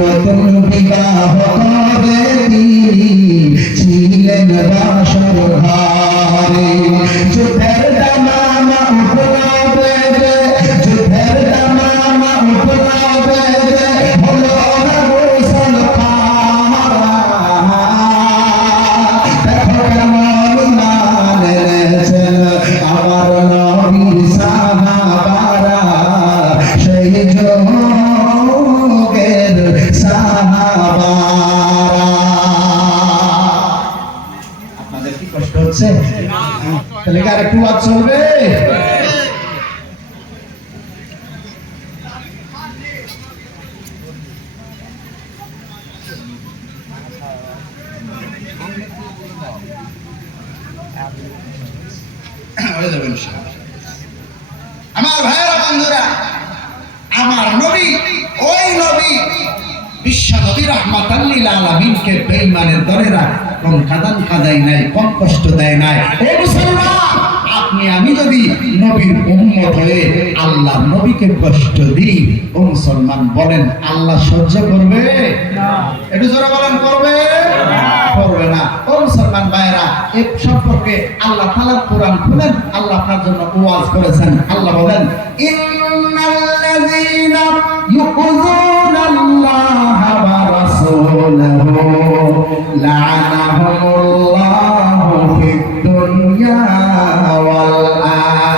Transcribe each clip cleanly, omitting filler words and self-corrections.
নতুন বিবাহ করে ছিলেন বাসর ঘরে যুদ্ধের দামামা উঠলা বেগে যুদ্ধের দামামা উঠলা বেগে হলো না মুসলমান দেখো কেমন ইমান এনেছেন আমার নবীর সাহাবারা সেই যুগের সাহাবারা। আপনাদের কি কষ্ট হচ্ছে? তাহলে কি আর একটু বাদ চলবে? আমার ভাইয়েরা বন্ধুরা, আমার নবী ওই নবী বিশ্ব নবী রাহমাতাল লিল আলামিনকে বেঈমানের দলেরা কোন কাদান কাদাই নাই, কম কষ্ট দেয় নাই। ও মুসলমান, আপনি আমি যদি নবীর উম্মত হয়ে আল্লাহর নবীকে কষ্ট দিই, ও মুসলমান বলেন আল্লাহ সহ্য করবে না? একটু জোরে বলেন করবে না? করবে না। ও মুসলমান ভাইয়েরা, এই সম্পর্কে আল্লাহ তাআলা কোরআন খুলেন, আল্লাহ আপনার জন্য ওয়াজ করেছেন। আল্লাহ বলেন ইন্নাল্লাযীনা ইউযুনাল্লাহা ওয়া রাসূলাহু লা'নাহুমুল্লাহু ফিদ দুনিয়া ওয়াল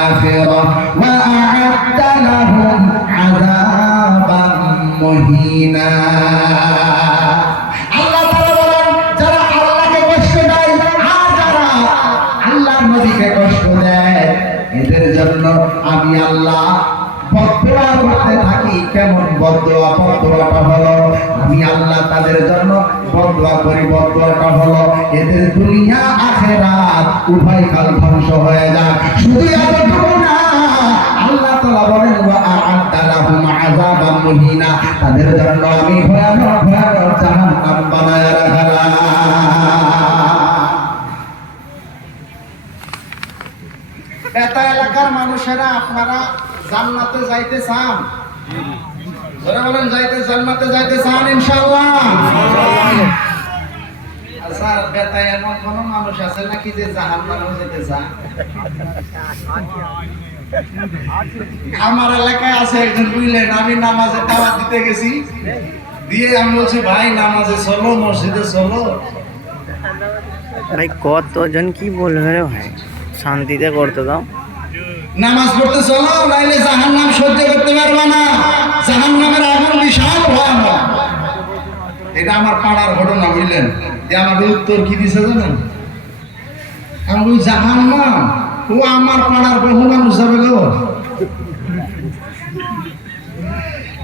আখিরাহ ওয়া আ'আদ্দা লাহুম আযাবান মুহিনা। আল্লাহ তাআলা বলেন যারা আল্লাহকে কষ্ট দেয় আর যারা আল্লাহর নবীকে কষ্ট দেয়, এদের জন্য আমি আল্লাহ বদদুয়া করতে থাকি। কেমন বদদুয়া? বদদুয়াটা হলো আমি আল্লাহ তাদের জন্য বদদুয়া করি। বদদুয়াটা হলো এদের দুনিয়া আখিরাত উভয় কাল ধ্বংস হয়ে যাক। শুধু এতটুকু না, আল্লাহ তাআলা বলেন ওয়া আ'আদ্দা লাহুম আযাবান মুহিনা, তাদের জন্য আমি ভয়ানক ভয়ানক জাহান্নাম বানায়া রাখলাম। এটা এলাকার মানুষেরা আপনারা জান্নাতে যাইতে চান? যারা বলেন জান্নাতে যাইতে চান ইনশাআল্লাহ? আচ্ছা, বেটা এমন কোন মানুষ আছে নাকি যে জাহান্নামে যেতে চান? আমার এলাকায় আছে একজন, বুঝলেন, আমি নামাজে দাওয়াত দিতে গেছি, দিয়ে আমি বলছি ভাই নামাজে চলো, মসজিদে চলো। ভাই কতজন কি বলবে রে ভাই, শান্তিতে করতে দাও। নামাজ পড়তে চলো, নাইলে জাহান্নাম সহ্য করতে পারবে না। জাহান্নামের আগুন বিশাল ভয়ানক। এটা আমার পাড়ার ঘটনা, বুঝলেন। যে আমাকে উত্তর কি দিছে জানেন? আমি বলি জাহান্নাম ও আমার পাড়ার বহু মানুষ যাবে গো।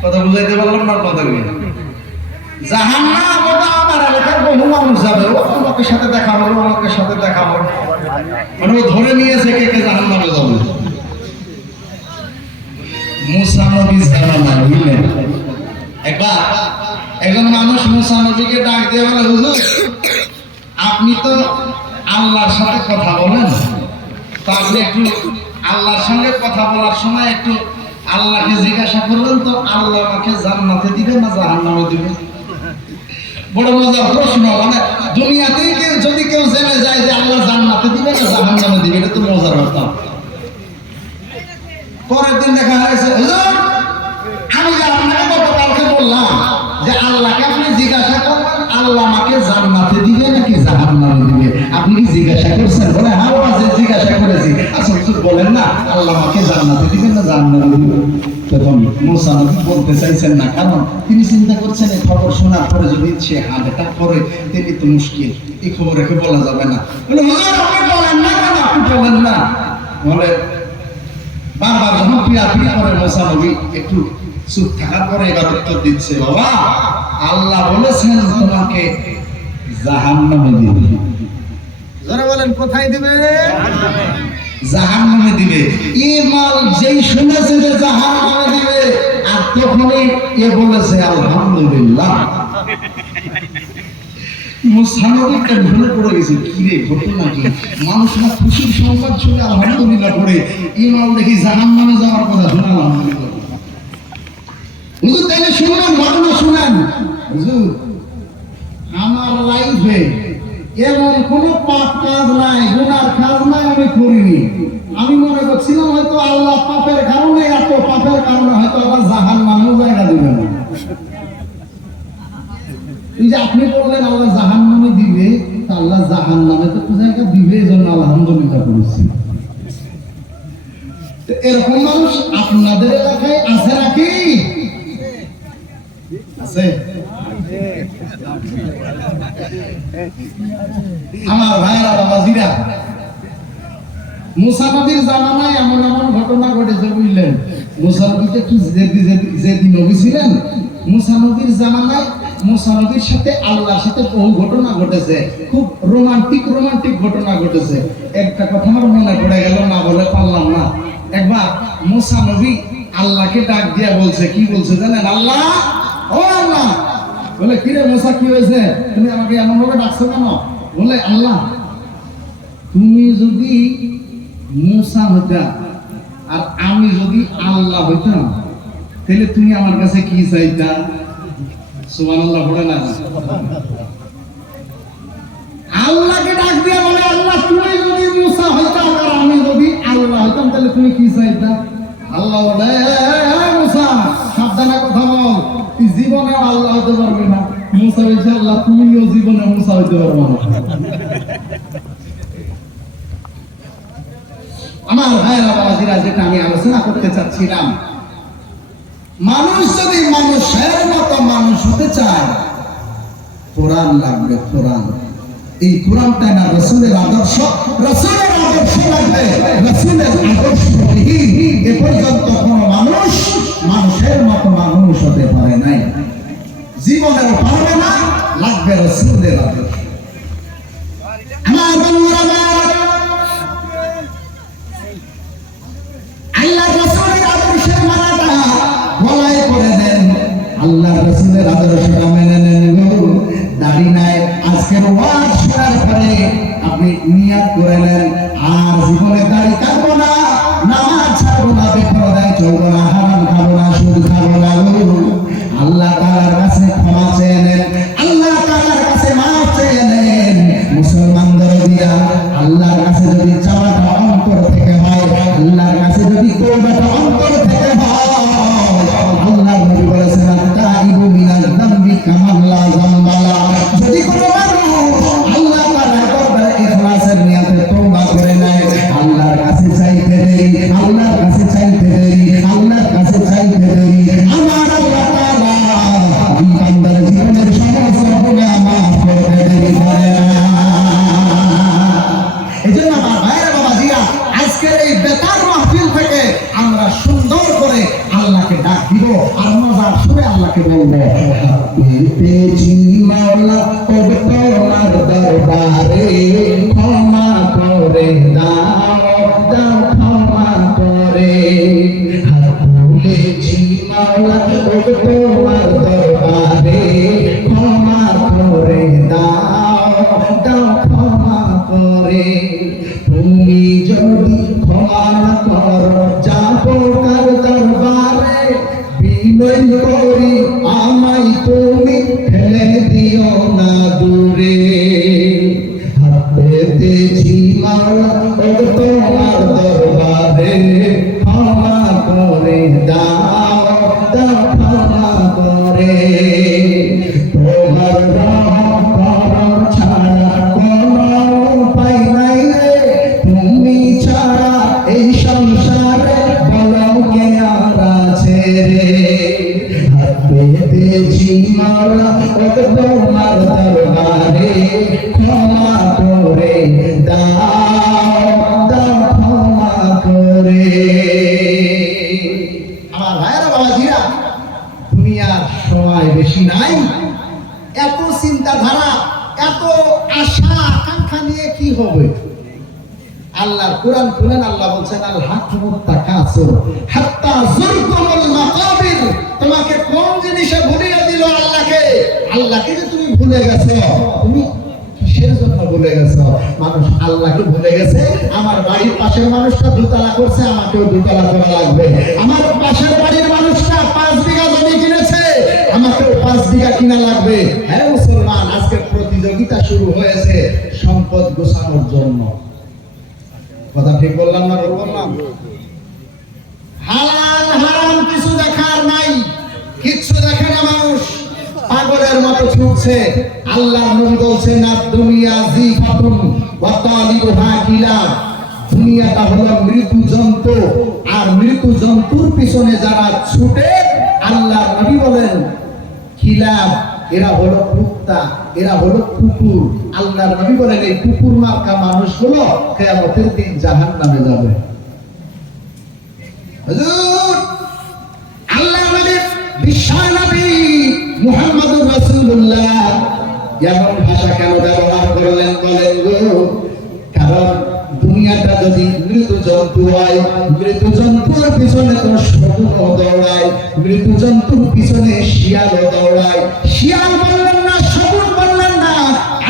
কথা বুঝাইতে পারলাম না? কথা জাহান্নাম ওটা আমার এলাকার বহু মানুষ যাবে। ও আমাকে সাথে দেখাবো, আমাকে সাথে দেখাবো, মানে ও ধরে নিয়েছে কে কে জাহান্নামে যাবে। মুসা নবী জানানা, বুঝলেন। একবার একজন মানুষ মুসা নবীকে ডাক দিয়ে বলে হুজুর আপনি তো আল্লাহর সাথে কথা বলেন, তো আপনি একটু আল্লাহর সঙ্গে কথা বলার সময় একটু আল্লাহকে জিজ্ঞাসা করলেন তো আল্লাহ আমাকে জান্নাতে দিবে না জাহান্নামে দিবে? বড় মজার প্রশ্ন। মানে দুনিয়াতেই যদি কেউ জেনে যায় যে আল্লাহ জান্নাতে দিবে না জাহান্নামে দিবে, এটা তো মজার কথা। পরের দিন দেখা হয়েছে হুজুর আমি যে আপনাকে গতকালকে বললাম যে আল্লাহকে আপনি জিজ্ঞাসা করবেন আল্লাহ আমাকে জান্নাতে দিবে নাকি জাহান্নামে দিবে, আপনি কি জিজ্ঞাসা করছেন? বলে হ্যাঁ যে জিজ্ঞাসা করেছি। আচ্ছা হুজুর বলেন না আল্লাহ আমাকে জান্নাতে দিবেন না জাহান্নামে দিবে? তখন মুসা নবী বলতে চাইছেন না, কারণ তিনি চিন্তা করছেন এই খবর শোনার পরে যদি সে হাঁটাটা করে তিনি তো মুশকিল, এই খবর রেখে বলা যাবে না। বলে হুজুর আপনি বলেন না কেন? আপনি বলেন না। বলে বারবার যখন পিড়াপিড়ি করে মুসা নবী একটু চুপ থাকার পরে এবার উত্তর দিচ্ছে, বাবা আল্লাহ বলেছেন তোমাকে জাহান্নামে দিবে। যারা বলেন কোথায় দিবে? জাহান্নামে দিবে। ইমাল যেই শুনেছে যে জাহান্নামে দিবে আর তখনই এ বলেছে আলহামদুলিল্লাহ। মুসানবী টেনশনে পড়ে গেছে, কি রে ঘটনা কি? মানুষ না খুশির সংবাদ শুনে আলহামদুলিল্লাহ করে, ইমাম দেখি জাহান্নামে যাওয়ার কথা শুনে আলহামদুলিল্লাহ। হুজুর তাইলে শুনলেন, ঘটনা শুনেন। হুজুর আমার লাইফে এমন কোনো পাপ কাজ নাই, গুনার কাজ নাই আমি করিনি। আমি মনে করছিলাম হয়তো আল্লাহ পাপের কারণে, এত পাপের কারণে হয়তো আবার জাহান্নামেও জায়গা দিবে না। এই যে আপনি বললেন আল্লাহ জাহান্নামে দিবে, তা আল্লাহ জাহান্নামে তো জায়গা দিবে, এই জন্য আলহামদুলিল্লাহ করেছি। তো এরকম মানুষ আপনাদের এলাকায় আছে নাকি? আছে? আমার ভাইরা বাবাজিরা, মুসা নবীর জামানায় এমন এমন ঘটনা ঘটেছে বুঝলেন। মুসা নবীতে কি যে নবী ছিলেন, মুসা নবীর জামানায় মুসা নবীর সাথে আল্লাহর সাথে বহু ঘটনা ঘটেছে, খুব রোমান্টিক ঘটনা ঘটেছে। একটা কথা আমার মনে পড়ে গেল, না বলে পারলাম না। একবার মুসা নবী আল্লাহকে ডাক দিয়া বলছে, কি বলছে জানেন? আল্লাহ, ও আল্লাহ। বলে কিরে মুসা, কি হয়েছে? তুমি আমাকে এমন ভাবে ডাকছো কেন? বলে আল্লাহ, তুমি যদি মুসা হইতা আর আমি যদি আল্লাহ হইতাম, তাহলে তুমি আমার কাছে কি চাইতা? সুবহানাল্লাহ পড়ে না? আল্লাহকে ডাক দিয়া বলে, আল্লাহ তুমি যদি মুসা হইতা আর আমি যদি আল্লাহ হইতাম, তাহলে তুমি কি চাইতা? আল্লাহ বলে, মুসা সাবধানে কথা বল, তুই জীবনে আল্লাহ হতে পারবে না। মুসা বলছে, আল্লাহ তুমিও জীবনে মুসা হইতে পারবে না। আমার ভাইরা বাবাজিরা, যেটা আমি আলোচনা করতে চাচ্ছিলাম, মানুষ যদি মানুষের মতো মানুষ হতে চায়, কোরআন লাগবে। কোরআন, এই কোরআনটা না রাসূলের আদর্শ, রাসূলের আদর্শ লাগবে। রাসূলের আদর্শহীন এ পর্যন্ত কোনো মানুষ মানুষের মতো মানুষ হতে পারে নাই, জীবনেও পারবে না। লাগবে রাসূলের আদর্শ। আমার বন্ধুরা, আল্লাহ রাসূলের আদর্শের মালাটা গলায় পরে দেন, আল্লাহ রাসূলের আদর্শটা মেনে নেন। দাড়ি নাই, আজকের ওয়াজ শোনার পরে আপনি নিয়াত করে নেন, আর জীবনে দাড়ি কাটবো না, নামাজ ছাড়বো না, বেপরদায় চলবো না, হারাম খাবো না, সুদ খাবো না। আল্লাহ তাআলার কাছে ক্ষমা চেয়ে নেন, আল্লাহ তাআলার কাছে মাফ চেয়ে নেন। মুসলমানদের দিয়া আল্লাহর কাছে যদি চাওয়াটা অন্তর থেকে হয়, আল্লাহর কাছে যদি তওবাটা অন্তর থেকে হয়, আল্লাহর নবী বলেছেন, তাইবু মিনাল যামবি কামান লা যামবা লা। যদি কোনো মানুষ আল্লাহ তাআলার দরবারে ইখলাসের নিয়তে তওবা করে নেয়, আল্লাহর কাছে চাইতে দেরি, আল্লাহর কাছে চাইতে দেরি, আল্লাহর কাছে চাইতে দেরি, আমার আল্লাহ তাআলা ওই বান্দার জীবনের সমস্ত গুনাহ মাফ করতে দেরি করে না। এজন্য আমার ভাইরা বাবাজিরা, আজকের এই বেতার মাহফিল থেকে আমরা সুন্দর করে আল্লাহকে ডাক দিব, আর মজার সুরে আল্লাহকে বলবো, পেয়েছি মাওলা ও তোমার দরবারে, ক্ষমা করে দাও, দাও ক্ষমা করে। হাত তুলেছি মাওলা ও তোমার দরবারে, ক্ষমা করে দাও, দাও ক্ষমা করে। তুমি যদি ক্ষমা না করো, যাবো কার দরবারে, বিনয় করি আমায় তুমি ফেলে দিও না দূরে। হাত পেতেছি মাওলা ও তোমার দরবারে, ক্ষমা করে দাও, দাও ক্ষমা করে। তোমার রহম করম ছাড়া কোনো উপায় নাই রে, তুমি ছাড়া এই সংসারে বলো কে আর আছে রে। হাত পেতেছি মাওলা ও তোমার দরবারে, ক্ষমা করে দাও, দাও ক্ষমা করে। আমার ভাইরা বাবাজিরা, দুনিয়ার সময় বেশি নাই, এত চিন্তাধারা, এত আশা আকাঙ্ক্ষা নিয়ে কি হবে? আল্লাহর কোরআন খুলেন, আল্লাহ বলছেন, আল হাকুমুত তাকাসুর হাত্তা যুরতুমুল মাকাবির। তোমাকে কোন জিনিসে ভুলিয়ে দিল আল্লাহকে? আল্লাহকে যে তুমি ভুলে গেছো? তুমি কিসের জন্য ভুলে গেছো? মানুষ আল্লাহকে ভুলে গেছে। আমার বাড়ির পাশের মানুষটা দোতলা করছে, আমাকেও দোতলা করা লাগবে। আমার পাশের বাড়ির মানুষটা 5 বিঘা জমি কিনেছে, আমাকেও 5 বিঘা কিনা লাগবে। হ্যাঁ মুসলমান, আজকে প্রতিযোগিতা শুরু হয়েছে সম্পদ গোছানোর জন্য। কথা ঠিক বললাম না? বললাম হালাল হারাম কিছু দেখার নাই, কিচ্ছু দেখে না মানুষ, পাগলের মতো ছুটছে। আল্লাহ নবী বলছেন না, দুনিয়া জিফাতুন ওয়া তালিবুহা কিলাব, দুনিয়াটা হলো মৃত্যু জন্তু, আর মৃত্যু জন্তুর পিছনে যারা ছুটে, আল্লাহ নবী বলেন কিলাব, এরা হলো কুত্তা, এরা হলো কুকুর। আল্লাহ নবী বলেন এই কুকুর মার্কা মানুষগুলো কিয়ামতের দিন জাহান্নামে যাবে। হুজুর, আল্লাহ নবী বিশ্ব নবী মুহাম্মদুর রাসূলুল্লাহ এমন ভাষা কেন ব্যবহার করলেন বলেন গো? কারণ দুনিয়াটা যদি মৃত্যু জন্তু হয়, মৃত্যু জন্তুর পিছনে তো শকুনও দৌড়ায়, মৃত্যু জন্তুর পিছনে শিয়ালও দৌড়ায়। শিয়াল বললেন না, শকুন বললেন না,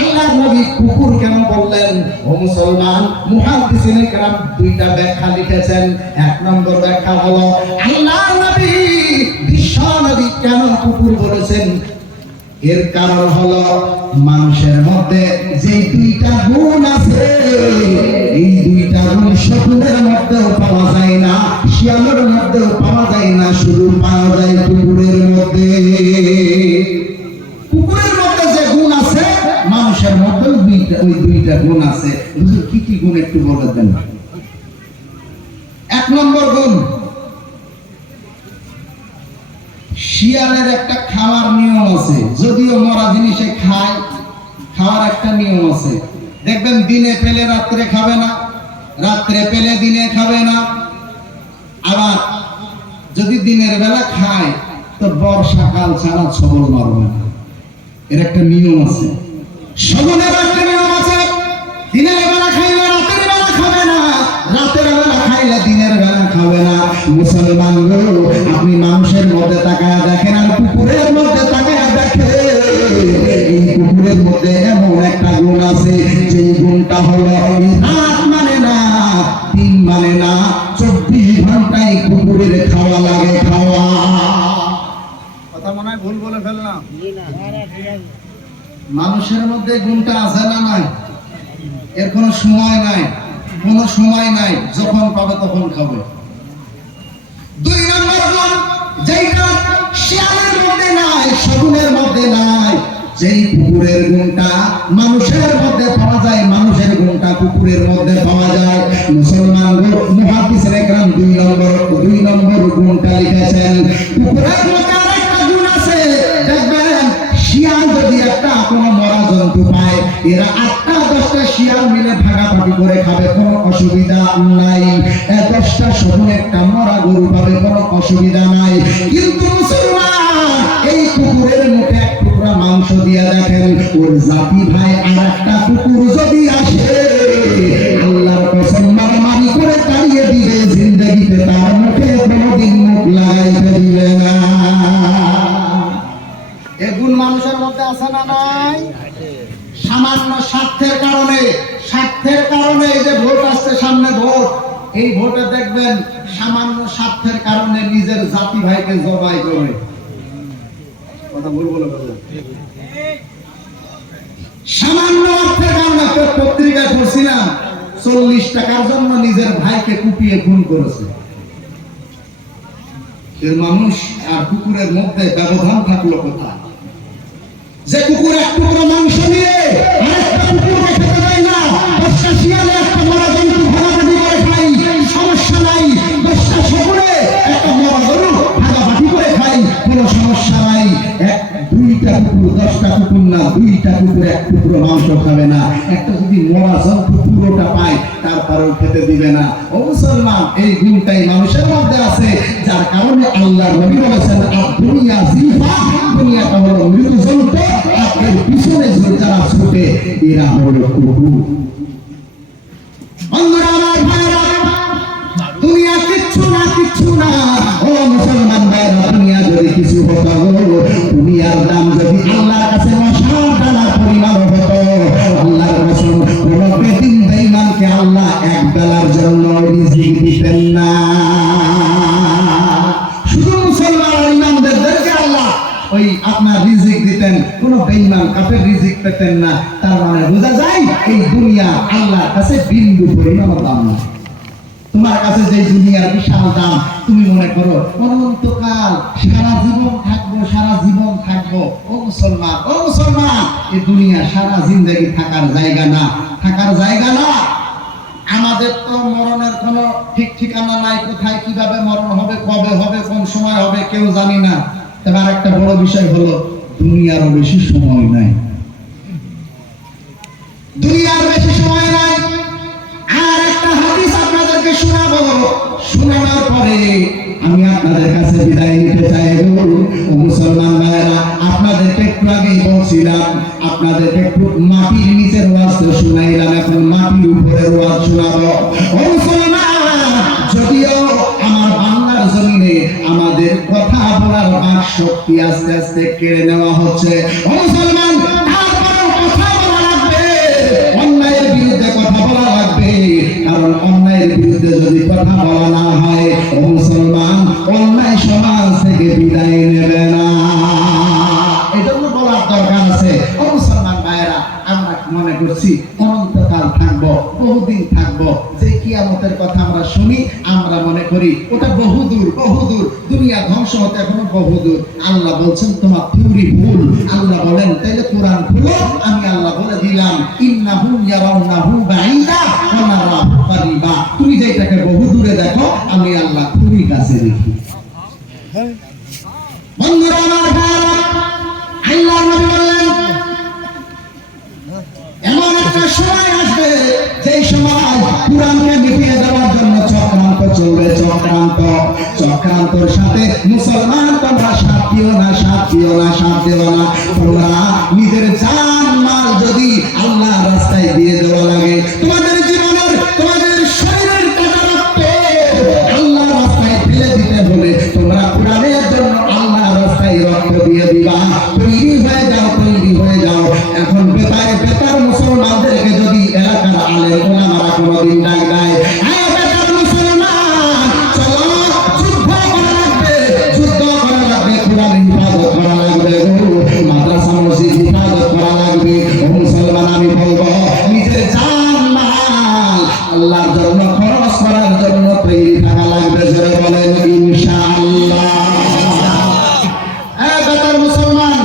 আল্লাহ নবী কুকুর কেন বললেন? ও মুসলমান, মুহাদ্দিসিনে কেরাম দুইটা ব্যাখ্যা লিখেছেন। 1 নম্বর ব্যাখ্যা হলো আল্লাহ নবী বিশ্ব নবী কেন কুকুর বলেছেন, এর কারণ হলো মানুষের মধ্যে যে 2টা গুণ আছে, এই 2টা গুণ শকুনের মধ্যেও পাওয়া যায় না, শিয়ালের মধ্যেও পাওয়া যায় না, শুধু পাওয়া যায় কুকুরের মধ্যে। কুকুরের মধ্যে যে গুণ আছে, মানুষের মধ্যে ওই 2টা গুণ আছে। কি কি গুণ একটু বলে দেন? 1 নম্বর গুণ, শিয়ালের একটা খাওয়ার নিয়ম আছে, যদিও মরা জিনিসে খায়, খাওয়ার একটা নিয়ম আছে। দেখবেন দিনে পেলে রাত্রে খাবে না, রাত্রে পেলে দিনে খাবে না, আবার যদি দিনের বেলা খায় তো বর্ষাকাল ছাড়া ছবল মারবে না। এর একটা নিয়ম আছে। শকুনের একটা নিয়ম আছে, দিনের বেলা খাইলে রাতের বেলা খাবে না, রাতের বেলা খাইলে দিনের বেলা খাবে না। মুসলমান গো, আপনি মানুষের মধ্যে তাকায় দেখেন আর কুকুরের মধ্যে তাকায় দেখেন, এই কুকুরের মধ্যে এমন একটা গুণ আছে, যে গুণটা হলো রাত মানে না, দিন মানে না, 24 ঘন্টায় কুকুরের খাওয়া লাগে, খাওয়া। কথা মনে হয় ভুল বলে ফেললাম? মানুষের মধ্যে গুণটা আছে না নাই? এর কোনো সময় নাই, কোনো সময় নাই, যখন পাবে তখন খাবে। 2 নম্বর গুণ, যেটা শিয়ালের মধ্যে নাই, শকুনের মধ্যে নাই, যেই কুকুরের গুণটা মানুষের মধ্যে পাওয়া যায়, মানুষের গুণটা কুকুরের মধ্যে পাওয়া যায়। মুসলমান মুহাদ্দিসিনে কেরাম 2 নম্বর গুণটা লিখেছেন। কুকুরের মধ্যে আরেকটা গুণ আছে, দেখবেন শিয়াল যদি একটা কোনো মরা জন্তু পায়, এরা 8টা 10টা শিয়াল মিলে ভাগাভাগি করে খাবে, কোনো অসুবিধা নাই। 10টা শকুন একটা মরা গরু পাবে, কোনো অসুবিধা নাই। কিন্তু মুসলমান, এই কুকুরের মুখে এক টুকরা মাংস দিয়া দেখেন, ওর জাতি ভাই আরেকটা কুকুর যদি আসে, আল্লাহর কসম মারামারি করে তাড়িয়ে দিবে, জিন্দেগিতে তার মুখে কোনোদিন মুখ লাগাইতে দিবে না। এগুন মানুষের মধ্যে আছে না নাই? সামান্য স্বার্থের কারণে, স্বার্থের কারণে এই যে ভোট আসছে সামনে, ভোট, এই ভোটে দেখবেন সামান্য স্বার্থের কারণে নিজের জাতি ভাইকে জবাই করে। কথা ভুল বলে ফেললাম? সামান্য অর্থের কারণে পত্রিকায় পড়ছিলাম 40 টাকার জন্য নিজের ভাইকে কুপিয়ে খুন করেছে। এর মানুষ আর কুকুরের মধ্যে ব্যবধান থাকলো কোথায়? যে কুকুর এক টুকরো মাংস নিয়ে আরেকটা কুকুরকে খেতে দেয় না, 10টা শিয়ালে একটা মরা জন্তু ভাগাভাগি করে খাই, সমস্যা নাই। 10টা শকুনে একটা মরা গরু ভাগাভাগি করে খাই, কোনো সমস্যা নাই। 2টা কুকুর 10টা কুকুর না, 2টা কুকুর এক টুকরো মাংস খাবে না। একটা যদি মরা জন্তু পুরোটা পায়, তারপরেও খেতে দিবে না। ও মুসলমান, এই গুণটাই মানুষের মধ্যে আছে, যার কারণে আল্লাহ নবী বলেছেন, দুনিয়া জিফা, দুনিয়াটা হলো মৃত্যু জন্তু, এর পিছনে যারা ছুটে এরা হলো কুকুর। বন্ধুরা আমার ভাইরা, দুনিয়া কিচ্ছু না, কিচ্ছু না। ও মুসলমান ভাইরা, দুনিয়া যদি কিছু হতো, দুনিয়ার দাম যদি আল্লাহর কাছে মশার বেঈমান কাফের রিজিক পেতেন না। তার মানে বোঝা যায় এই দুনিয়া আল্লাহর কাছে বিন্দু পরিমাণ দাম না। তোমার কাছে যে দুনিয়ার বিশাল দাম, তুমি মনে করো অনন্তকাল সারা জীবন থাকবো, সারা জীবন থাকবো। ও মুসলমান, ও মুসলমান, এই দুনিয়া সারা জিন্দেগি থাকার জায়গা না, থাকার জায়গা না। আমাদের তো মরণের কোনো ঠিক ঠিকানা নাই, কোথায় কিভাবে মরণ হবে, কবে হবে, কোন সময় হবে কেউ জানি না। এবার একটা বড় বিষয় হলো দুনিয়ারও বেশি সময় নাই, দুনিয়ার বেশি সময় নাই। আর একটা হাদিস আপনাদেরকে শোনাবো, শোনানোর পরে আমি আপনাদের কাছে বিদায় নিতে চাইব। ও মুসলমান ভাইয়েরা, আপনাদেরকে একটু আগেই বলছিলাম, আপনাদেরকে একটু মাটির নিচের ওয়াজ শোনাইলাম, এখন মাটির উপরের ওয়াজ শোনাবো। ও মুসলমান, যদিও আমার বাংলার জমিনে আমাদের কথা বলার বাক শক্তি আস্তে আস্তে কেড়ে নেওয়া হচ্ছে। ও মুসলমান, তারপরেও কথা বলা লাগবে, অন্যায়ের বিরুদ্ধে কথা বলা লাগবে। কারণ অন্যায়ের বিরুদ্ধে যদি কথা বলা না হয়, ও মুসলমান, অন্যায় সমাজ থেকে বিদায় নেবে না। এজন্য বলার দরকার আছে। ও মুসলমান ভাইয়েরা, আমরা মনে করছি অনন্তকাল থাকবো, বহুদিন থাকবো। যে কিয়ামতের কথা আমরা শুনি, আমরা মনে করি ওটা বহুদূর, বহুদূর, দুনিয়া ধ্বংস হতে এখনো বহুদূর। আল্লাহ বলছেন তোমার থিওরি ভুল। আল্লাহ বলেন তাইলে কোরআন খুলো, আমি আল্লাহ বলে দিলাম ইন্নাহুম ইয়ারাউনাহু বাঈদা ওয়া নারাহু কারীবা। তুমি যেটাকে বহুদূরে দেখো, আমি আল্লাহ খুবই কাছে দেখি। বন্ধুরা আমার ভাইরা, আল্লাহ নবী বললেন এমন একটা সময় আসবে যে সময় কুরআনকে মিটিয়ে দেওয়ার জন্য চক্রান্ত চলবে, চক্রান্ত। চক্রান্তর সাথে মুসলমান তোমরা সাথ দিও না, সাথ দিও না, সাথ দিও না। তোমরা নিজের জান মাল যদি আল্লাহর রাস্তায় দিয়ে দেওয়া লাগে, তোমাদের জীবনের, তোমাদের শরীরের কাটা রক্ত আল্লাহর রাস্তায় ফেলে দিতে হলে তোমরা কুরআনের জন্য আল্লাহর রাস্তায় রক্ত দিয়ে দিবা। তৈরি হয়ে যাও, তৈরি হয়ে যাও। এখন বেতায় বেতার মুসলমানদেরকে যদি এলাকার আলেম ওলামারা কোনোদিন ডাক দেয়, হ্যাঁ বেতার মুসলমান, চলো যুদ্ধ করা লাগবে, যুদ্ধ করা লাগবে, কুরআন হিফাজত করা লাগবে, মাদ্রাসা মসজিদ হিফাজত করা লাগবে। ও মুসলমান, আমি বলবো নিজের জান মাল আল্লাহর জন্য খরচ করার জন্য তৈরি থাকা লাগবে। জোরে বলেন ইনশাআল্লাহ। হ্যাঁ বেতার মুসলমান,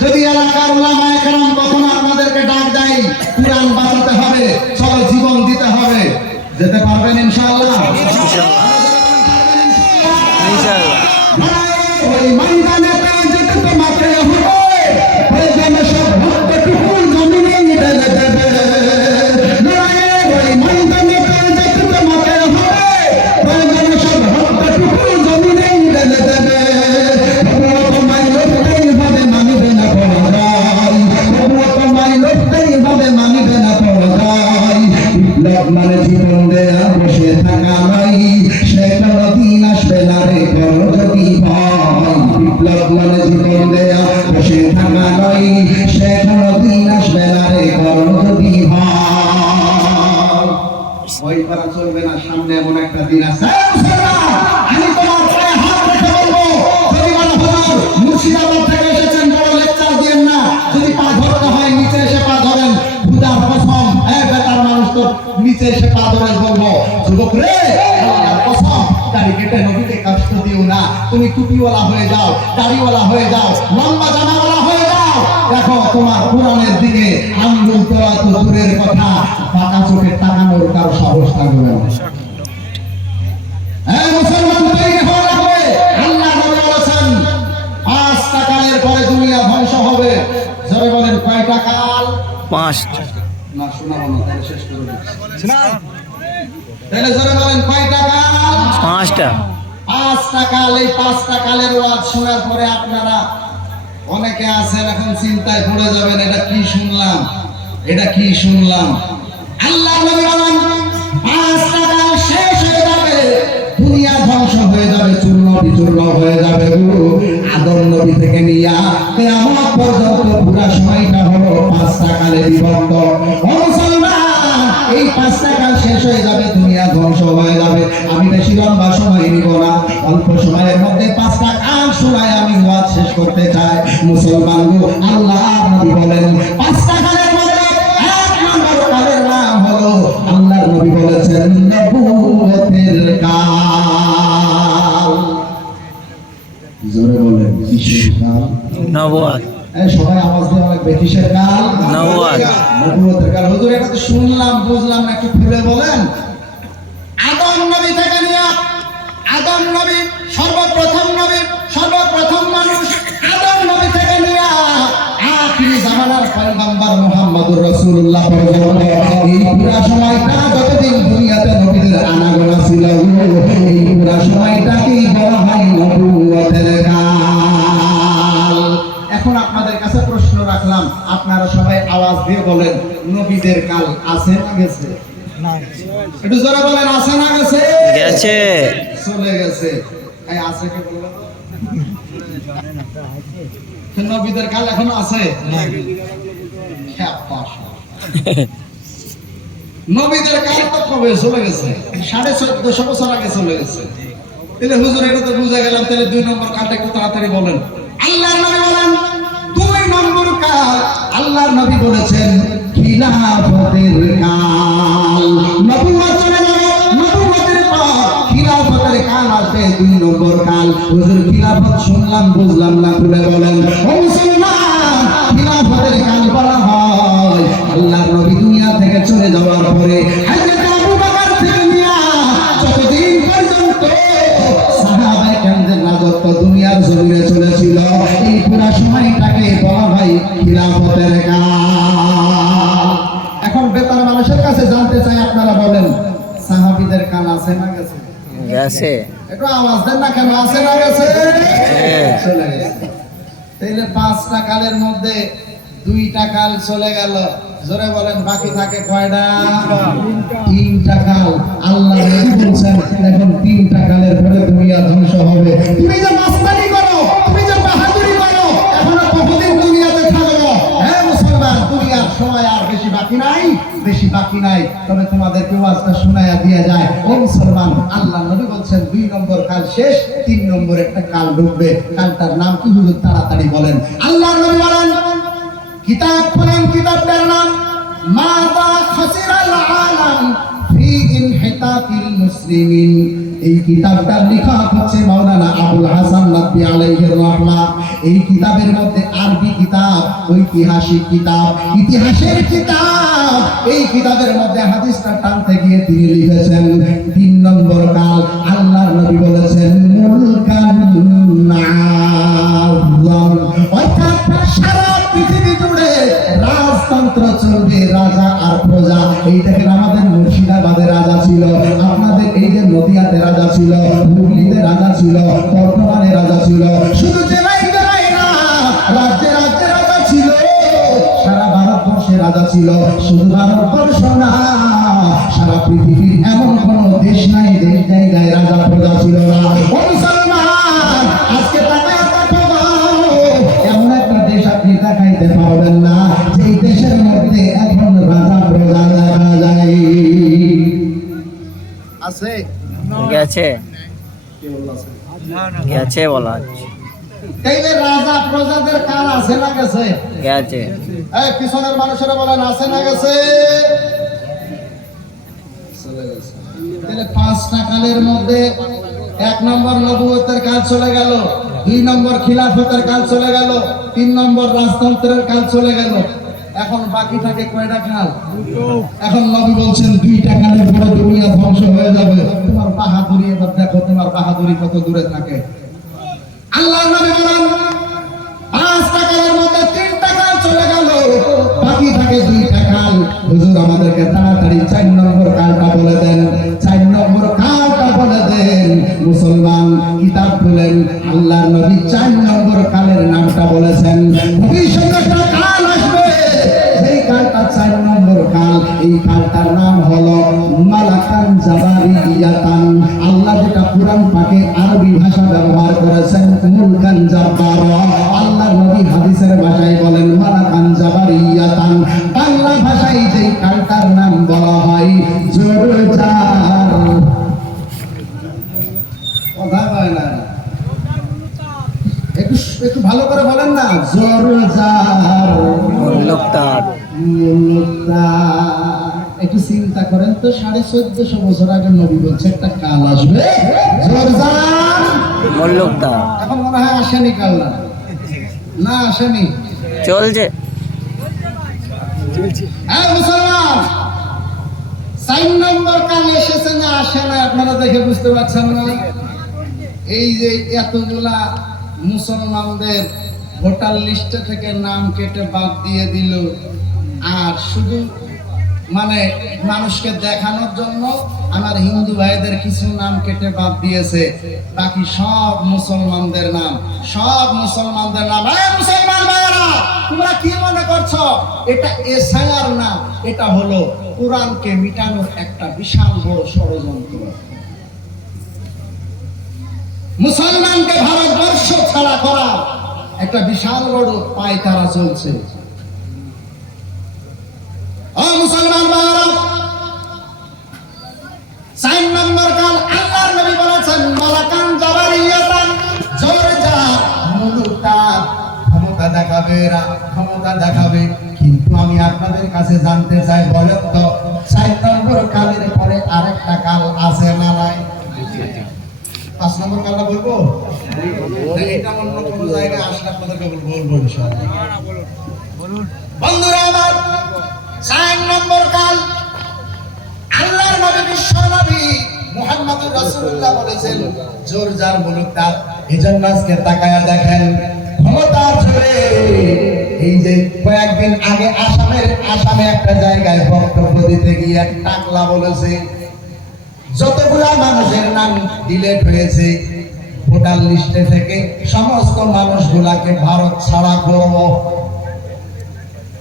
যদি এলাকার ওলামায়ে কেরাম কখনো আপনাদেরকে ডাক দেয় কুরআন বাঁচাতে হবে, চলো জীবন দিতে হবে, যেতে পারবেন ইনশাআল্লাহ? ওই ময়দানেতে যেতে তোমাকে হবে, প্রয়োজনে সব রক্তটুকু জমিনে ঢেলে দেবে। ওই ময়দানেতে যেতে তোমাকে হবে, প্রয়োজনে সব রক্তটুকু জমিনে ঢেলে দেবে। তোমায় লড়তেই হবে, মানিবে না পরাজয়। তোমায় লড়তেই হবে, মানিবে না পরাজয়। বিপ্লব মানে জীবন দেয়া, বসে থাকা নয়, সে কোনদিন আসবে না রে করো যদি ভয়। বিপ্লব মানে জীবন দেয়া, বসে থাকা নয়, সে কোনদিন আসবে না রে করো যদি ভয়। ভয় করা চলবে না, সামনে এমন একটা দিন আছে। আমি তোমার পায়ে হাত রেখে বলবো, যদি বলো হুজুর মুর্শিদাবাদ থেকে এসেছেন, বড় লেকচার দিয়েন না, যদি পা ধরতে হয় নিচে এসে পা ধরেন, খুদার কসম, বেটার মানুষ তো নিচে এসে পা ধরে বলবো, যুবক রে আল্লাহর কসম, দাড়ি কেটে নবীকে কষ্ট দিও না। তুমি টুপিওয়ালা হয়ে যাও, দাড়িওয়ালা হয়ে যাও, লম্বা জামাওয়ালা হয়ে যাও। দেখো তোমার কোরআনের দিকে আঙ্গুল তোলা তো দূরের কথা, বাঁকা চোখে তাকানোর কারো সাহস থাকবে না। মুসলমান তৈরি হওয়া লাগবে। আল্লাহ নবী বলেছেন 5টা কালের পরে দুনিয়া ধ্বংস হবে। জোরে বলেন কয়টা কাল? 5টা। না শোনাবো না, তাহলে শেষ করে দিচ্ছি। তাহলে জোরে বলেন কয়টা কাল? 5টা। 5টা কাল। এই 5টা কালের ওয়াজ শোনার পরে আপনারা অনেকে আছেন এখন চিন্তায় পড়ে যাবেন, এটা কি শুনলাম, এটা কি শুনলাম। আল্লাহ নবী বলেন 5টা কাল শেষ হয়ে যাবে, দুনিয়া ধ্বংস হয়ে যাবে, চূর্ণ বিচূর্ণ হয়ে যাবে। আদম নবী থেকে নিয়া কিয়ামত পর্যন্ত পুরো সময়টা হলো 5টা কালে বিভক্ত। ও মুসলমান, এই 5টা কাল শেষ হয়ে যাবে, দুনিয়া ধ্বংস হয়ে যাবে। আমি বেশি লম্বা সময় নিব না, অল্প সময়ের মধ্যে 5টা কাল শোনায় আমি ওয়াজ শেষ করতে চাই। মুসলমান গো, আল্লাহ নবী বলেন পাঁচটা কালের মধ্যে এক নম্বর কালের নাম হলো আল্লাহর নবী বলেছেন নবুয়তের কাল। জোরে বলেন কিসের কাল? নবুয়ত। সবাই আওয়াজ দিয়ে অনেক কিসের কাল? নবুয়ত। নবুয়তের কাল। হুজুর এটা তো শুনলাম বুঝলাম না, একটু খুলে বলেন। আদম নবী থেকে নিয়ে আদম নবী সর্বপ্রথম নবী, সর্বপ্রথম মানুষ আদম নবী থেকে নিয়ে আখিরি জামানার পয়গম্বর মুহাম্মদুর রাসূলুল্লাহ পর্যন্ত এই পুরা সময়টা যতদিন দুনিয়াতে নবীদের আনাগোনা ছিল, এই পুরা সময়টাকেই বলা হয় নবুয়তের কাল। এখন আপনাদের কাছে প্রশ্ন রাখলাম, আপনারা সবাই আওয়াজ দিয়ে বলেন নবীদের কাল আছে না গেছে? একটু জোরে বলেন আছে না গেছে? গেছে। চলে গেছে। এই আছে কে বলেন? নবীদের কাল এখন আছে? নবীদের কাল তো কবে চলে গেছে? 1450 বছর আগে চলে গেছে। তাহলে হুজুর এটা তো বুঝা গেলাম, তাহলে 2 নম্বর কালটা একটু তাড়াতাড়ি বলেন। আল্লাহর নবী বলেন 2 নম্বর কাল আল্লাহর নবী বলেছেন খিলাফতের কাল। নবুয়ত চলে যাবে, নবুয়তের পর খিলাফতের কাল আসবে 2 নম্বর কাল। হুজুর খিলাফত শুনলাম বুঝলাম না, খুলে বলেন। ও মুসলমান, খিলাফতের কাল বলা হয় আল্লাহর নবী দুনিয়া থেকে চলে যাওয়ার পরে হযরত আবু বকর থেকে নিয়ে যতদিন পর্যন্ত সাহাবায়ে কেরামদের রাজত্ব দুনিয়ার জমিনে চলেছিল, এই পুরো সময়টাকে বলা হয় খিলাফতের কাল। এখন বেতার মানুষের কাছে জানতে চাই, আপনারা বলেন সাহাবীদের কাল আছে না গেছে? গেছে। একটু আওয়াজ দেন না কেন? আছে না গেছে? চলে গেছে। তাহলে 5টা কালের মধ্যে 2টা কাল চলে গেল। জোরে বলেন বাকি থাকে কয়টা? 3টা কাল। আল্লাহ বলছেন এখন 3টা কালের পরে দুনিয়া ধ্বংস হবে। তুমি যে মাস্তানি করো, তুমি যে বাহাদুরি করো, এখনো কতদিন দুনিয়াতে থাকবে? হ্যাঁ মুসলমান, দুনিয়ার সময় আর বেশি বাকি নাই, বেশি বাকি নাই। তবে তোমাদেরকে ওয়াজটা শোনায়া দিয়ে যায়। ও মুসলমান, আল্লাহ নবী বলছেন 2 নম্বর কাল শেষ, 3 নম্বর একটা কাল ঢুকবে। কালটার নাম কি হুজুর তাড়াতাড়ি বলেন? আল্লাহ নবী বলেন কিতাব খোলেন, কিতাবটার নাম মাযা খাসিরাল আলাম ফি ইনহিতাতিল মুসলিমিন। এই কিতাবটার লেখক হচ্ছে মাওলানা আবুল হাসান নাদভী আলাইহির রাহমাহ। এই কিতাবের মধ্যে আরবি কিতাব, ঐতিহাসিক কিতাব, ইতিহাসের কিতাব। এই কিতাবের মধ্যে হাদিসটা টানতে গিয়ে তিনি লিখেছেন 3 নম্বর কাল আল্লাহর নবী বলেছেন মুলকান নাযম, অর্থাৎ সারা পৃথিবী জুড়ে রাজতন্ত্র চলবে, রাজা আর প্রজা। এই দেখেন আমাদের মুর্শিদাবাদে রাজা ছিল, আপনাদের এই যে নদিয়াতে রাজা ছিল, হুগলিতে রাজা ছিল, বর্ধমানে রাজা ছিল, শুধু জেলায় জেলায় না, রাজ্যে রাজ্যে রাজা ছিল, সারা ভারতবর্ষে রাজা ছিল। শুধু ভারতবর্ষ না, সারা পৃথিবীর এমন কোন দেশ নাই যে জায়গায় রাজা প্রজা ছিল না। ও মুসলমান, আজকে তাকায় দেখো, এমন একটা দেশ আপনি দেখাইতে পারবেন না যেই দেশের মধ্যে এখন রাজা প্রজা দেখা যায়। আছে? গেছে। কি বলছে? গেছে বলা হচ্ছে। তাইলে রাজা প্রজাদের কাল আছে না গেছে? গেছে। এই পিছনের মানুষেরা বলেন আছে না গেছে? চলে গেছে। তাহলে 5টা কালের মধ্যে 1 নম্বর নবুয়তের কাল চলে গেল, 2 নম্বর খিলাফতের কাল চলে গেল, 3 নম্বর রাজতন্ত্রের কাল চলে গেল। এখন বাকি থাকে কয়টা কাল? এখন নবী বলছেন 2টা কালের পরে দুনিয়া ধ্বংস হয়ে যাবে। তোমার বাহাদুরি এবার দেখো, তোমার বাহাদুরি কত দূরে থাকে। আল্লাহর নবী বলেন 5টা কালের মধ্যে 3টা কাল চলে গেল, বাকি থাকে 2টা কাল। হুজুর আমাদেরকে তাড়াতাড়ি 4 নম্বর কালটা বলে দেন, 4 নম্বর কালটা বলে দেন। মুসলমান কিতাব খুলেন, আল্লাহর নবী 4 নম্বর কালের নামটা বলেছেন। ভবিষ্যতে একটা কাল আসবে, সেই কালটা 4 নম্বর কাল। এই কালটার নাম হলো মালাকান জাবারিয়াতান। আল্লাহ যেটা কুরআন পাকে আরবি ভাষা ব্যবহার করেছেন মুলকান জাব্বারা, আল্লাহর নবী হাদিসের ভাষায় বলেন মালাকান জাবারিয়াতান। বাংলা ভাষায় যেই কালটার নাম বলা হয় জোরজার। কথা বলে না, একটু একটু ভালো করে বলেন না, জোর যার মুল্লুকতার মুল্লুকতার। একটু চিন্তা করেন তো, 1450 বছর আগে নবী বলছে একটা কাল আসবে, জোর যার। মুল্লুকতার এখন মনে হয় আসেনি কাল, না আসেনি, চলছে। হ্যাঁ মুসলমান, 4 নম্বর কাল এসেছে না আসে না, আপনারা দেখে বুঝতে পারছেন না? এই যে এতগুলা মুসলমানদের ভোটার লিস্টে থেকে নাম কেটে বাদ দিয়ে দিল, আর শুধু মানে মানুষকে দেখানোর জন্য আমার হিন্দু ভাইদের কিছু নাম কেটে বাদ দিয়েছে, বাকি সব মুসলমানদের নাম, সব মুসলমানদের নাম। এই মুসলমান ভাইরা, তোমরা কি মনে করছো এটা এসআইআর না, এটা হলো কোরআনকে মিটানোর একটা বিশাল বড় ষড়যন্ত্র। মুসলমানকে ভারতবর্ষ ছাড়া করা একটা বিশাল বড় পায়তারা চলছে। ও মুসলমান ভাইরা, 4 নম্বর কাল আল্লাহর নবী বলেছেন মালাকান জাবারিয়াতান, জোরজা মুলুকতার, ক্ষমতা দেখাবে এরা, ক্ষমতা দেখাবে। কিন্তু আমি আপনাদের কাছে জানতে চাই, বলেন তো 4 নম্বর কালের পরে আরেকটা কাল আছে না নাই? 5 নম্বর কালটা বলবো, এটা অন্য কোনো জায়গায় আসলে আপনাদেরকে বলবো ইনশাআল্লাহ। বন্ধুরা আমার, 4 নম্বর কাল আল্লাহর নবী বিশ্ব নবী মুহাম্মদুর রাসূলুল্লাহ বলেছেন জোর যার মুলুকতার। এজন্য আজকে তাকায়া দেখেন ক্ষমতার জোরে, এই যে কয়েকদিন আগে আসামে একটা জায়গায় বক্তব্য দিতে গিয়ে এক টাকলা বলেছে যতগুলা মানুষের নাম ডিলিট হয়েছে ভোটার লিস্টে থেকে সমস্ত মানুষগুলাকে ভারত ছাড়া করব।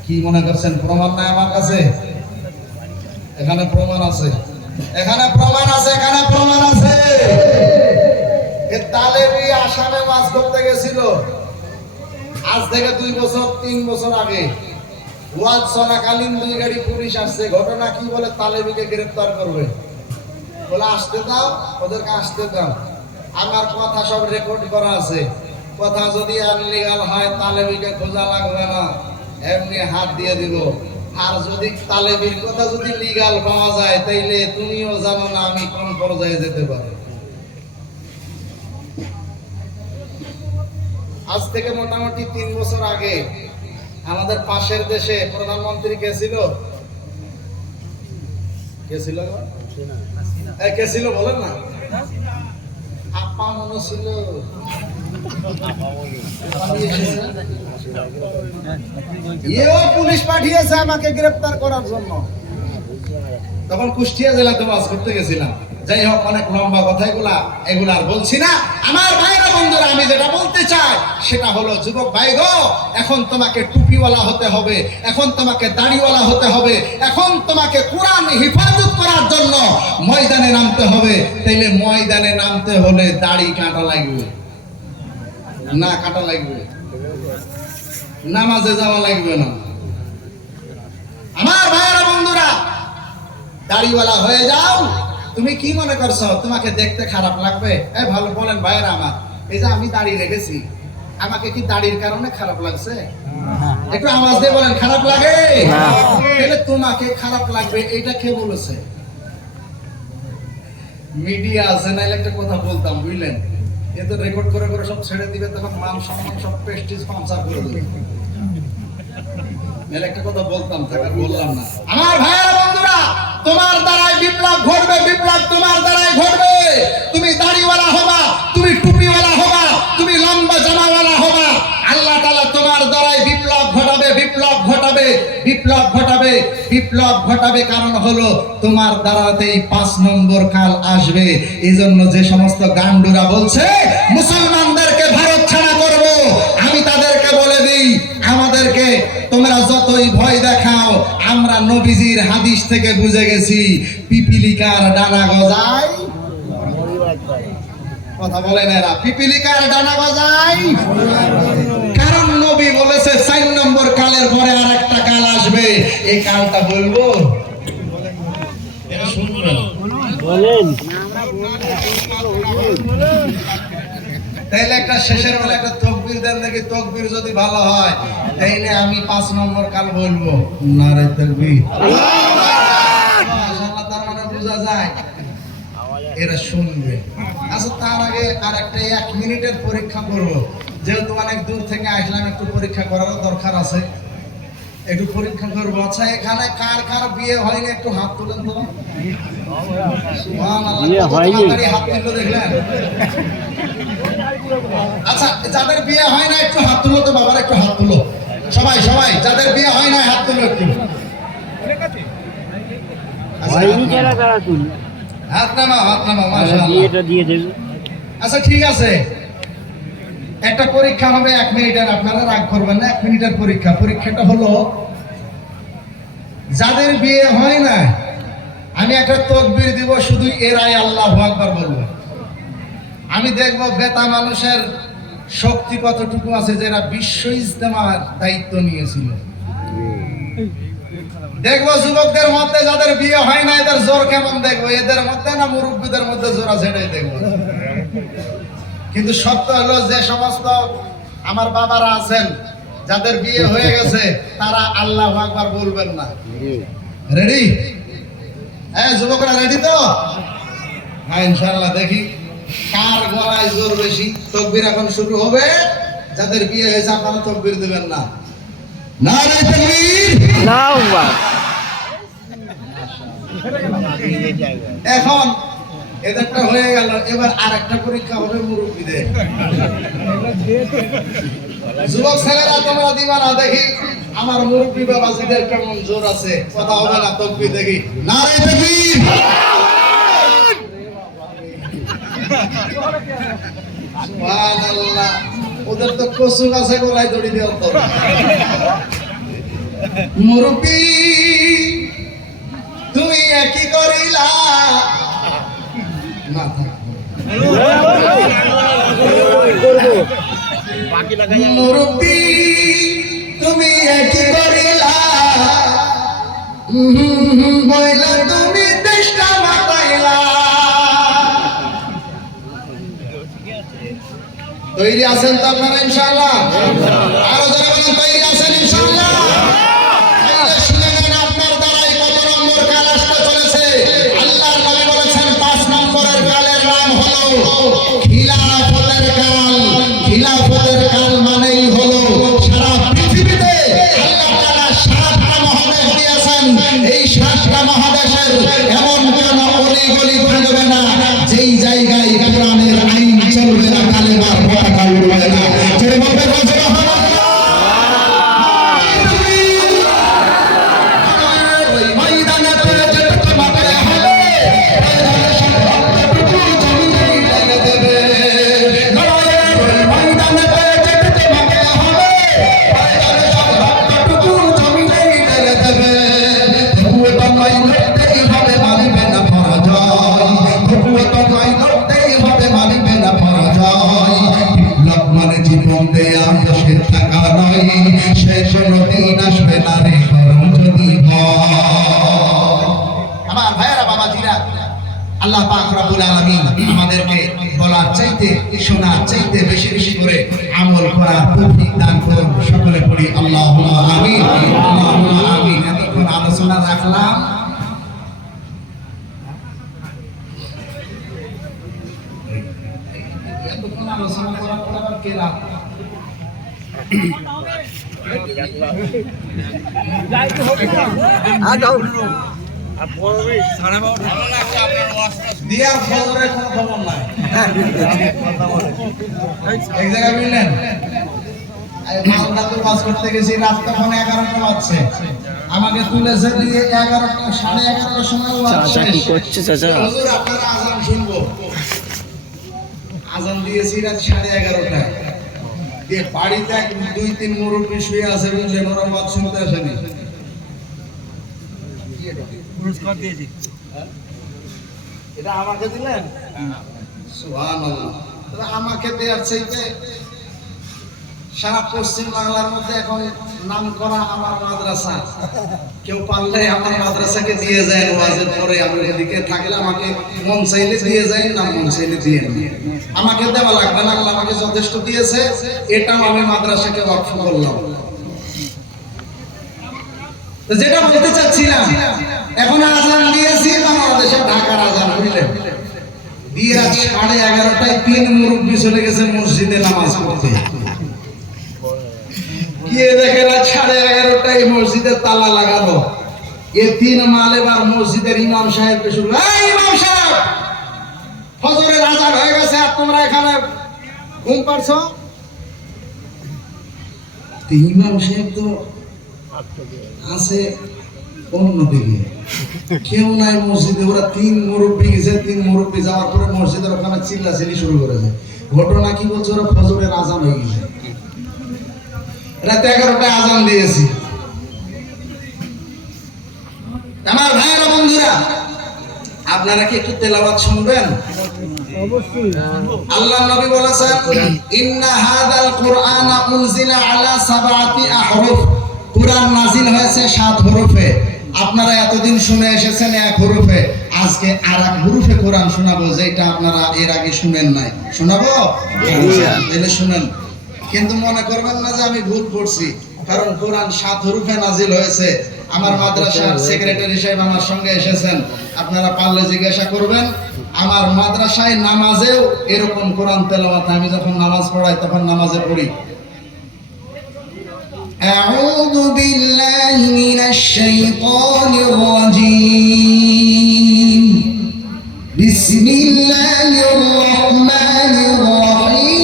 কি মনে করছেন প্রমাণ নাই আমার কাছে? এখানে প্রমাণ আছে, এখানে প্রমাণ আছে, এখানে প্রমাণ আছে। তালেবি আসামে মাছ ধরতে গেছিল আজ থেকে 2 বছর 3 বছর আগে। ওয়াজ চলাকালীন 2 গাড়ি পুলিশ আসছে। ঘটনা কি বলে, তালেবিকে গ্রেফতার করবে বলে আসতে দাও, ওদেরকে আসতে দাও। আমার কথা সব রেকর্ড করা আছে। কথা যদি আনলিগাল হয় তালেবিকে খোঁজা লাগবে না, এমনি হাত দিয়ে দিব। আর যদি তালেবির কথা যদি লিগাল পাওয়া যায় তাইলে তুমিও জানো না আমি কোন পর্যায়ে যেতে পারি। আজ থেকে মোটামুটি 3 বছর আগে আমাদের পাশের দেশে প্রধানমন্ত্রী কে ছিল? কে ছিল? কে ছিল বলেন না? আপা মনে ছিল। পুলিশ পাঠিয়েছে আমাকে গ্রেফতার করার জন্য। তখন কুষ্টিয়া জেলাতে বাস করতে গেছিলাম। যাই হোক, অনেক লম্বা কথা এগুলা আর বলছি না। আমার ভাইরা বন্ধুরা, আমি যেটা বলতে চাই সেটা হলো, যুবক ভাই গো, এখন তোমাকে টুপিওয়ালা হতে হবে, এখন তোমাকে দাড়িওয়ালা হতে হবে, এখন তোমাকে কোরআন হিফাজত করার জন্য ময়দানে নামতে হবে। তাইলে ময়দানে নামতে হলে দাড়ি কাটা লাগবে না? কাটা লাগবে, নামাজে যাওয়া লাগবে না। আমার ভাইরা বন্ধুরা, দাড়িওয়ালা হয়ে যাও। তুমি কি মনে করছো তোমাকে দেখতে খারাপ লাগবে? ভালো বলেন ভাইরা আমার, এই যে আমি দাড়ি রেখেছি, আমাকে কি দাড়ির কারণে খারাপ লাগছে? একটু আওয়াজ দিয়ে বলেন, খারাপ লাগে? তাহলে তোমাকে খারাপ লাগবে এটা কে বলেছে? মিডিয়া আছে, নাইলে একটা কথা বলতাম, বুঝলেন? এ তো রেকর্ড করে করে সব ছেড়ে দিবে, তখন মান সম্মান সব প্রেস্টিজ পাঞ্চার করে দেবে। নাইলে একটা কথা বলতাম, থাকার বললাম না। আমার ভাইয়েরা বন্ধুরা, তোমার দ্বারাই বিপ্লব ঘটবে, বিপ্লব তোমার দ্বারাই ঘটবে। তুমি দাড়িওয়ালা হবা, তুমি টুপিওয়ালা হবা, তুমি লম্বা জামাওয়ালা হবা। আল্লাহ তাআলা তোমার দ্বারাই বিপ্লব ঘটাবে, বিপ্লব ঘটাবে, বিপ্লব ঘটাবে, বিপ্লব ঘটাবে। কারণ হলো তোমার দ্বারাতেই 5 নম্বর কাল আসবে। এই জন্য যে সমস্ত গান্ডুরা বলছে মুসলমানদেরকে ভারত ছাড়া করব, আমি তাদেরকে বলে দিই, আমাদেরকে তোমরা যতই ভয় দেখাও, আমরা নবীজির হাদিস থেকে বুঝে গেছি পিপিলিকার ডানা গজায়। কথা বলেন এরা, পিপিলিকার ডানা গজায়। কারণ নবী বলেছে 4 নম্বর কালের পরে আরেকটা কাল আসবে। এই কালটা বলবো, এটা শুনবেন বলেন। তাহলে একটা শেষের বেলা একটা তকবীর দেন দেখি, তকবীর যদি ভালো হয় তাইলে আমি 5 নম্বর কাল বলবো নারে তাকবীর। মাশাআল্লাহ, তার মানে বোঝা যায় এরা শুনবে। আচ্ছা, তার আগে আর একটা 1 মিনিটের পরীক্ষা করব। যেহেতু অনেক দূর থেকে আসলাম, একটু পরীক্ষা করারও দরকার আছে, একটু পরীক্ষা করবো। আচ্ছা, এখানে কার কার বিয়ে হয়নি একটু হাত তুলেন তো। সুবহানাল্লাহ, কত তাড়াতাড়ি হাত তুললো দেখলেন। আচ্ছা, যাদের বিয়ে হয় না একটু হাত তুলো তো বাবার, একটু হাত তুলো সবাই সবাই, যাদের বিয়ে হয় না হাত তুলো একটু। আচ্ছা, হাত নামাও, হাত নামাও, মাশাআল্লাহ। আচ্ছা, ঠিক আছে, একটা পরীক্ষা হবে 1 মিনিটের, আপনারা রাগ করবেন না, 1 মিনিটের পরীক্ষা। পরীক্ষাটা হলো, যাদের বিয়ে হয় না আমি একটা তাকবীর দিব, শুধু এরাই আল্লাহু আকবার বলবে। আমি দেখবো বেতা মানুষের শক্তি কতটুকু আছে, যারা বিশ্ব ইজতেমার দায়িত্ব নিয়েছিল। দেখবো যুবকদের মধ্যে যাদের বিয়ে হয় না এদের জোর কেমন দেখবো, এদের মধ্যে না মুরব্বীদের মধ্যে জোর আছে, এটাই দেখবো। কিন্তু সত্য হলো, যে সমস্ত আমার বাবারা আছেন যাদের বিয়ে হয়ে গেছে তারা আল্লাহু আকবার বলবেন না। রেডি? হ্যাঁ যুবকরা রেডি তো? হ্যাঁ ইনশাআল্লাহ, দেখি কার গলায় জোর বেশি। তাকবীর এখন শুরু হবে। যাদের বিয়ে হয়েছে আপনারা তাকবীর দিবেন না। নারে তাকবীর, আল্লাহু আকবার। এখন এদেরটা হয়ে গেল, এবার আরেকটা পরীক্ষা হবে মুরব্বীদের। যুবক ছেলেরা তোমরা দিবা না, দেখি আমার মুরব্বী বাবাজিদের কেমন জোর আছে। কথা হবে না, তাকবীর দেখি। নারে তাকবীর। সুবহানাল্লাহ, ওদের তো কসু গাছে গলায় দড়ি দেওয়ার তো। মুরব্বী তুই একই করিলা না থাক। মুরব্বী তুমি একই করিলা, বইলা তুমি দেশটা মাতাইলা। তৈরি আছেন তো আপনারা ইনশাআল্লাহ? আরো যারা বলেন তৈরি আছেন ইনশাআল্লাহ? শুনে নেন, আপনার দ্বারাই কত নম্বর কাল আসতে চলেছে। আল্লাহর নবী বলেছেন 5 নম্বরের কালের নাম হলো খিলাফতের কাল। খিলাফতের কাল মানেই হলো সারা পৃথিবীতে আল্লাহ তাআলা 7টা মহাদেশ দিয়েছেন। এই 7টা মহাদেশের এমন কোন অলিগলি থাকবে না যেই জায়গায় কোরআনের আইন চলবে না, কালেমার পতাকা উড়বে না। যে বলবে জীবন দেয়া বসে থাকা নয়, সে কোনদিন আসবে না রে গরম যদি হয়। আমার ভাইয়েরা বাবাজিরা, আল্লাহ পাক রব্বুল আলামিন আমাদেরকে বলার চাইতে শোনার চাইতে বেশি বেশি করে আমল করার তৌফিক দান করুন। সকলে পড়ি আল্লাহুম্মা আমিন, আল্লাহুম্মা আমিন। এতক্ষণ আলোচনা রাখলাম, এতক্ষণ আলোচনা করার পর আবার কে রাত দিয়ার খবরের কোনো খবর নাই। এক জায়গায় বুঝলেন, মালদা তো বাস করতে গেছি, রাত তখন 11টা বাজছে। আমাকে তুলেছে দিয়ে 11টা, 11:30টার সময় কি করছে চাচা? হুজুর আপনারা আজান শুনবো। আজান দিয়েছি রাত 11:30টায়। দিয়ে বাড়িতে 2-3 মুরব্বী শুয়ে আছে, বুঝলেন, ওরা বাদ শুনতে আসেনি। পুরস্কার দিয়েছি, এটা আমাকে দিলেন? সুবহানাল্লাহ। আমাকে দেওয়ার চাইতে সারা পশ্চিম বাংলার মধ্যে এখন নাম করা আমার মাদ্রাসা, কেউ পারলে আমার মাদ্রাসাকে দিয়ে যায় ওয়াজের পরে। আমি এদিকে থাকলে আমাকে মন চাইলে দিয়ে যায়, না মন চাইলে দিয়ে না, আমাকে দেওয়া লাগবে না, আল্লাহ আমাকে যথেষ্ট দিয়েছে, এটাও আমি মাদ্রাসাকে ওয়াকফ করলাম। তো যেটা বলতে চাচ্ছিলাম, এখন আজান দিয়েছি বাংলাদেশে, ঢাকার আজান বুঝলেন, দিয়ে রাত 11:30টায় 3 মুরব্বী চলে গেছে মসজিদে নামাজ পড়তে। গিয়ে দেখে রাত 11:30টায় মসজিদে তালা লাগানো। এ 3 মাল এবার মসজিদের ইমাম সাহেবকে শুরু, এই ইমাম সাহেব, ফজরের আজান হয়ে গেছে, আর তোমরা এখানে ঘুম পাড়ছো? ইমাম সাহেব তো আছে অন্যদিকে, কেউ নাই মসজিদে। ওরা 3 মুরব্বী গেছে, 3 মুরব্বী যাওয়ার পরে মসজিদের ওখানে চিল্লাচিল্লি শুরু করেছে। ঘটনা কি বলছে, ওরা ফজরের আজান হয়ে গেছে, রাত 11টায় আজান দিয়েছি। আমার ভাইয়েরা বন্ধুরা, আপনারা কি একটু তেলাওয়াত শুনবেন? অবশ্যই। আল্লাহ নবী বলেছেন, ইন্না হাযাল কুরআনা উনজিলা আলা 7 আহরুফ, কুরআন নাযিল হয়েছে 7 হরফে। আপনারা এতদিন শুনে এসেছেন 1 হরফে, আজকে আরেক হরফে কোরআন শোনাবো, যেটা আপনারা এর আগে শুনেন নাই। শোনাবো? তাহলে শুনেন, কিন্তু মনে করবেন না যে আমি ভুল করছি, কারণ কোরআন 7 হরফে নাযিল হয়েছে। আমার মাদ্রাসার সেক্রেটারি সাহেব আমার সঙ্গে এসেছেন, আপনারা পারলে জিজ্ঞাসা করবেন। আমার মাদ্রাসায় নামাজেও এরকম কোরআন তেলাওয়াত, আমি যখন নামাজ পড়াই তখন নামাজে পড়ি, আউযু বিল্লাহি মিনাশ শাইতানির রাজীম, বিসমিল্লাহির রহমানির রহিম,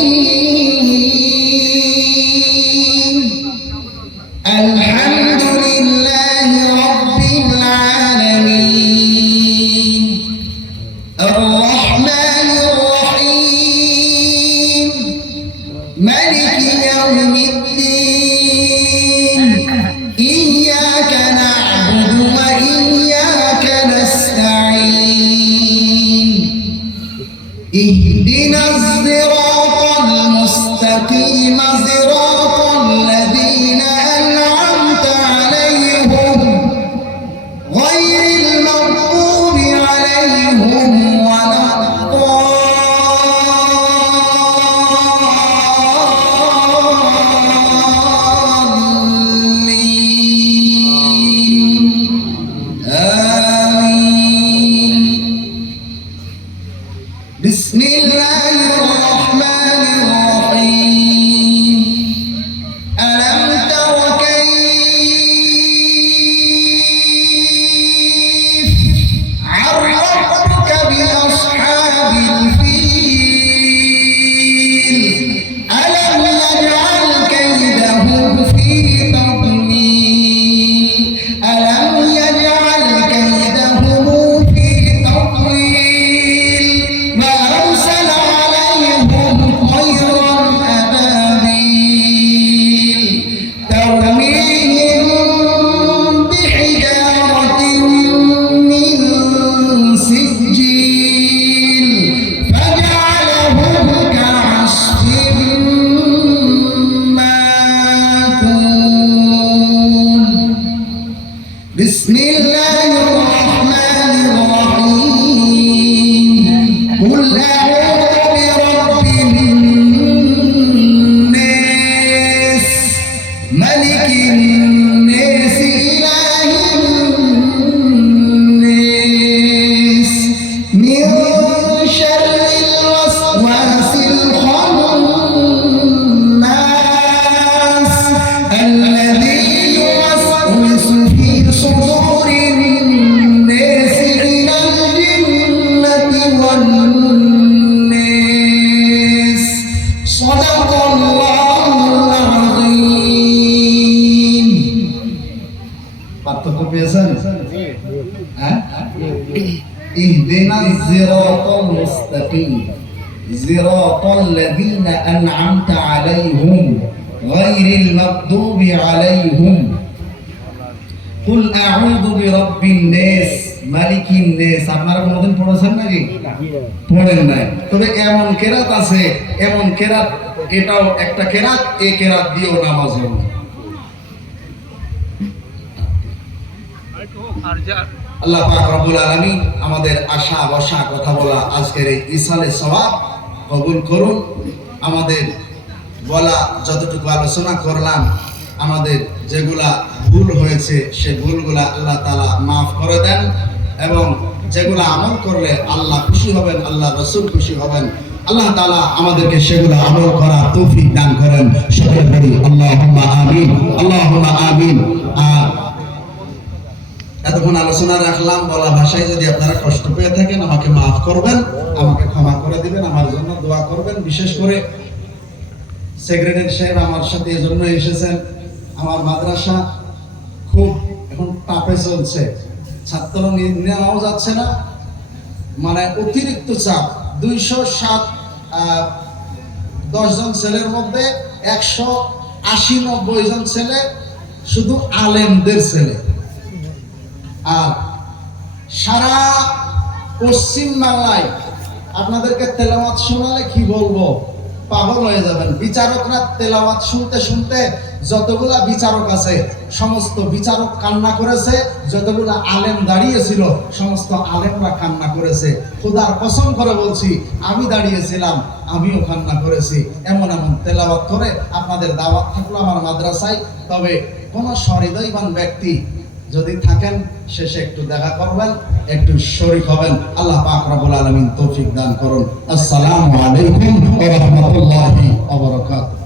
আলহামদুলিল্লাহি রাব্বিল আলামিন, আর-রহমানির রহিম, মালিকি ইয়াউমিদ্দিন, ইয়্যাকা না'বুদু ওয়া ইয়্যাকা নাস্তাঈন, ইহদিনাস সিরাতাল মুস্তাকিম, সিরাতাল লাযীনা আন'আমতা আলাইহিম গায়রিল মাগদুবি আলাইহিম ওয়ালাদ-দাল্লিন। আমিন। বিসমিল্লাহির রহমানির রহিম, আলাম তারা কাইফা আ'রাবতুকা বিআসহাবিল ফিল, আলাম ইয়াজআল কাইদাহুম ফি তাদলিল, আলাম ইয়াজআল কাইদাহুম ফি তাদলিল, মা আরসালা আলাইহিম তায়রান আবাবিল, ترميهم بحجارة من سجيل فجعلهم كعصف مأكول. بسم الله الرحمن الرحيم، قل أعوذ برب الناس، ملك الناس، إله الناس، من شر الوسواس الخناس، الذي يوسوس في صدور الناس من الجنة والناس. صدق الله العظيم. পার্থক্য পেয়েছেন? হ্যাঁ, ইহদিনাস সিরাতাল মুস্তাকিম, সিরাতাল লাযীনা আন'আমতা আলাইহিম গায়রিল মাগদুবি আলাইহিম, কুল আউযু বিরাব্বিন নাস, মালিকিন নেস আপনারা কোনদিন পড়েছেন নাকি? পড়েন নাই। তবে এমন কেরাত আছে, এমন কেরাত, এটাও একটা কেরাত, এই কেরাত দিয়েও নামাজ হবে। আল্লাহ পাক রব্বুল আলামিন আমাদের আশা বসা কথা বলা আজকের এই ইসালে সওয়াব কবুল করুন। আমাদের বলা যতটুকু আলোচনা করলাম, আমাদের যেগুলা ভুল হয়েছে সে ভুলগুলা আল্লাহ তাআলা মাফ করে দেন, এবং যেগুলা আমল করলে আল্লাহ খুশি হবেন, আল্লাহ রাসূল খুশি হবেন, আল্লাহ তাআলা আমাদেরকে সেগুলো আমল করার তৌফিক দান করেন। সকলে বলি আল্লাহুম্মা আমিন, আল্লাহুম্মা আমিন। আর এতক্ষণ আলোচনা রাখলাম, বলা ভাষায় যদি আপনারা কষ্ট পেয়ে থাকেন আমাকে মাফ করবেন, আমাকে ক্ষমা করে দিবেন, আমার জন্য দোয়া করবেন। বিশেষ করে সেক্রেটারি সাহেব আমার সাথে এজন্য এসেছেন, আমার মাদ্রাসা খুব এখন টাপে চলছে, ছাত্র নেওয়াও যাচ্ছে না, মানে অতিরিক্ত চাপ। 207 জন ছেলের মধ্যে 180-90 জন ছেলে শুধু আলেমদের ছেলে। আর সারা পশ্চিম বাংলায় আপনাদেরকে তেলাওয়াত শোনালে কি বলবো, পাগল হয়ে যাবেন। বিচারকরা তেলাওয়াত শুনতে শুনতে যতগুলা বিচারক আছে সমস্ত বিচারক কান্না করেছে, যতগুলা আলেম দাঁড়িয়েছিল সমস্ত আলেমরা কান্না করেছে। খোদার কসম করে বলছি, আমি দাঁড়িয়েছিলাম, আমিও কান্না করেছি। এমন এমন তেলাওয়াত করে আপনাদের দাওয়াত থাকলো আমার মাদ্রাসায়। তবে কোন সহৃদয়বান ব্যক্তি যদি থাকেন শেষে একটু দেখা করবেন, একটু শরীক হবেন। আল্লাহ পাক রব্বুল আলামিন তৌফিক দান করুন। আসসালামু আলাইকুম ওয়া রাহমাতুল্লাহি ওয়া বারাকাতুহু।